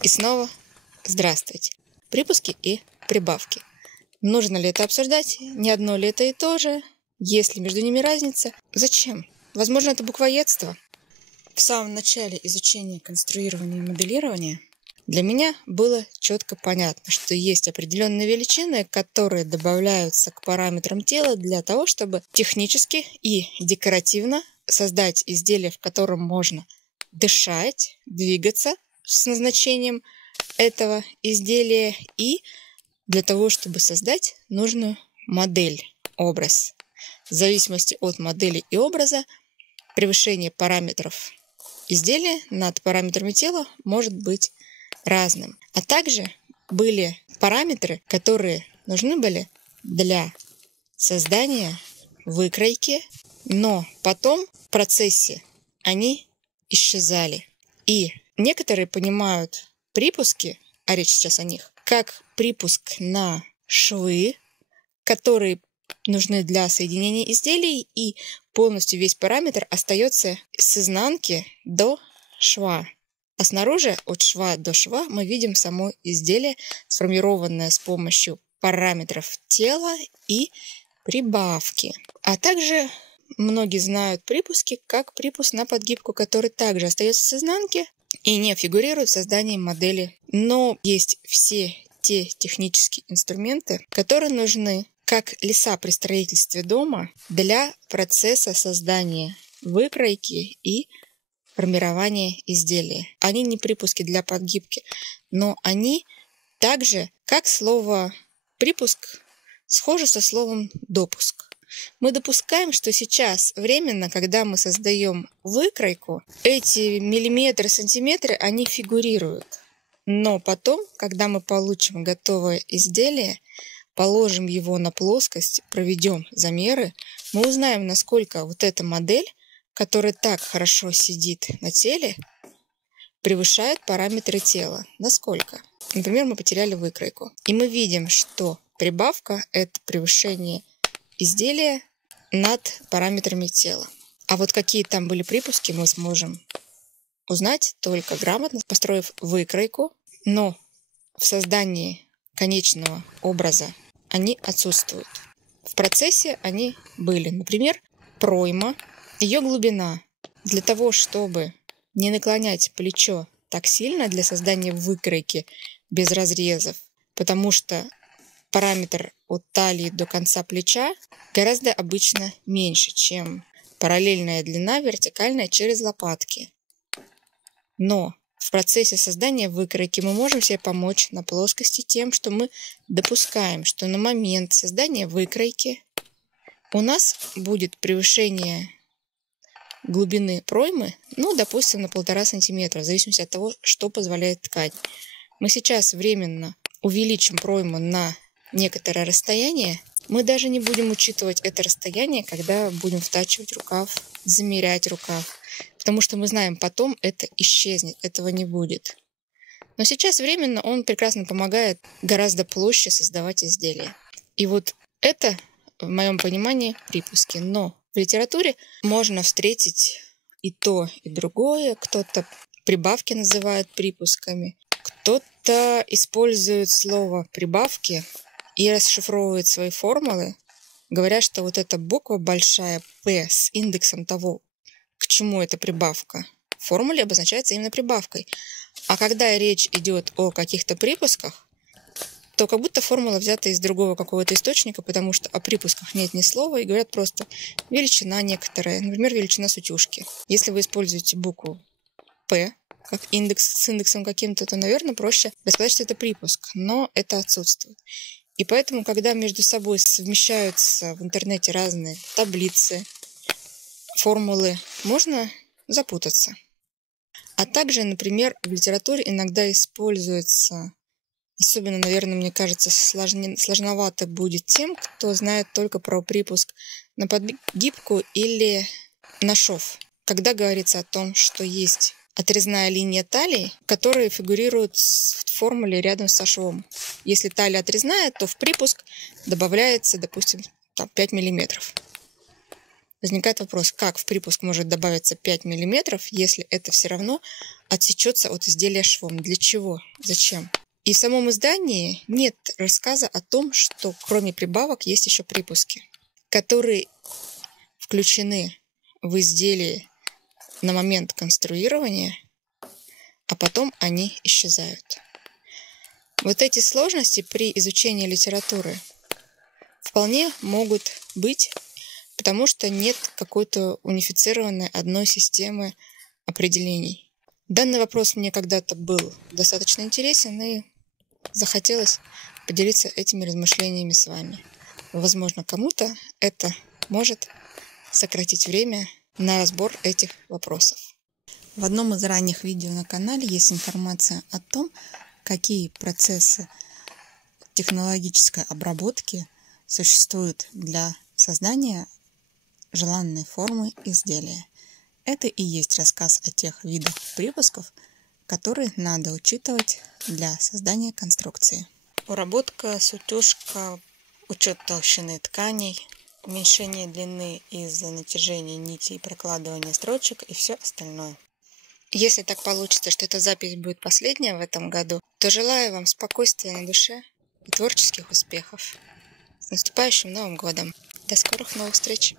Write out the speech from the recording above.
И снова здравствуйте. Припуски и прибавки. Нужно ли это обсуждать? Не одно ли это и то же? Есть ли между ними разница? Зачем? Возможно, это буквоедство. В самом начале изучения конструирования и моделирования для меня было четко понятно, что есть определенные величины, которые добавляются к параметрам тела для того, чтобы технически и декоративно создать изделие, в котором можно дышать, двигаться с назначением этого изделия и для того, чтобы создать нужную модель, образ. В зависимости от модели и образа превышение параметров изделия над параметрами тела может быть разным. А также были параметры, которые нужны были для создания выкройки, но потом в процессе они исчезали. И некоторые понимают припуски, а речь сейчас о них, как припуск на швы, которые нужны для соединения изделий, и полностью весь параметр остается с изнанки до шва. А снаружи от шва до шва мы видим само изделие, сформированное с помощью параметров тела и прибавки. А также многие знают припуски как припуск на подгибку, который также остается с изнанки и не фигурирует в создании модели. Но есть все те технические инструменты, которые нужны как леса при строительстве дома для процесса создания выкройки и формирования изделия. Они не припуски для подгибки, но они также, как слово «припуск», схожи со словом «допуск». Мы допускаем, что сейчас временно, когда мы создаем выкройку, эти миллиметры, сантиметры, они фигурируют. Но потом, когда мы получим готовое изделие, положим его на плоскость, проведем замеры, мы узнаем, насколько вот эта модель, которая так хорошо сидит на теле, превышает параметры тела. Насколько? Например, мы потеряли выкройку. И мы видим, что прибавка – это превышение изделия над параметрами тела. А вот какие там были припуски, мы сможем узнать только грамотно, построив выкройку, но в создании конечного образа они отсутствуют. В процессе они были. Например, пройма, ее глубина. Для того, чтобы не наклонять плечо так сильно для создания выкройки без разрезов, потому что параметр от талии до конца плеча гораздо обычно меньше, чем параллельная длина вертикальная через лопатки. Но в процессе создания выкройки мы можем себе помочь на плоскости тем, что мы допускаем, что на момент создания выкройки у нас будет превышение глубины проймы, допустим, на 1,5 сантиметра, в зависимости от того, что позволяет ткань. Мы сейчас временно увеличим пройму на некоторое расстояние. Мы даже не будем учитывать это расстояние, когда будем втачивать рукав, замерять рукав. Потому что мы знаем, потом это исчезнет, этого не будет. Но сейчас временно он прекрасно помогает гораздо проще создавать изделия. И вот это, в моем понимании, припуски. Но в литературе можно встретить и то, и другое. Кто-то прибавки называет припусками, кто-то использует слово «прибавки» и расшифровывает свои формулы, говоря, что вот эта буква большая «П» с индексом того, к чему эта прибавка, в формуле обозначается именно прибавкой. А когда речь идет о каких-то припусках, то как будто формула взята из другого какого-то источника, потому что о припусках нет ни слова, и говорят просто величина некоторая, например, величина сутюжки. Если вы используете букву «П», как индекс с индексом каким-то, то, наверное, проще рассказать, что это припуск, но это отсутствует. И поэтому, когда между собой совмещаются в интернете разные таблицы, формулы, можно запутаться. А также, например, в литературе иногда используется, особенно, наверное, мне кажется, сложновато будет тем, кто знает только про припуск на подгибку или на шов. Когда говорится о том, что есть отрезная линия талии, которая фигурирует в формуле рядом со швом. Если талия отрезная, то в припуск добавляется, допустим, 5 мм. Возникает вопрос, как в припуск может добавиться 5 мм, если это все равно отсечется от изделия швом? Для чего? Зачем? И в самом издании нет рассказа о том, что кроме прибавок есть еще припуски, которые включены в изделие на момент конструирования, а потом они исчезают. Вот эти сложности при изучении литературы вполне могут быть, потому что нет какой-то унифицированной одной системы определений. Данный вопрос мне когда-то был достаточно интересен, и захотелось поделиться этими размышлениями с вами. Возможно, кому-то это может сократить время на разбор этих вопросов. В одном из ранних видео на канале есть информация о том, какие процессы технологической обработки существуют для создания желанной формы изделия. Это и есть рассказ о тех видах припусков, которые надо учитывать для создания конструкции. Уработка, сутюжка, учет толщины тканей, уменьшение длины из-за натяжения нитей и прокладывания строчек и все остальное. Если так получится, что эта запись будет последняя в этом году, то желаю вам спокойствия на душе и творческих успехов. С наступающим Новым годом! До скорых новых встреч!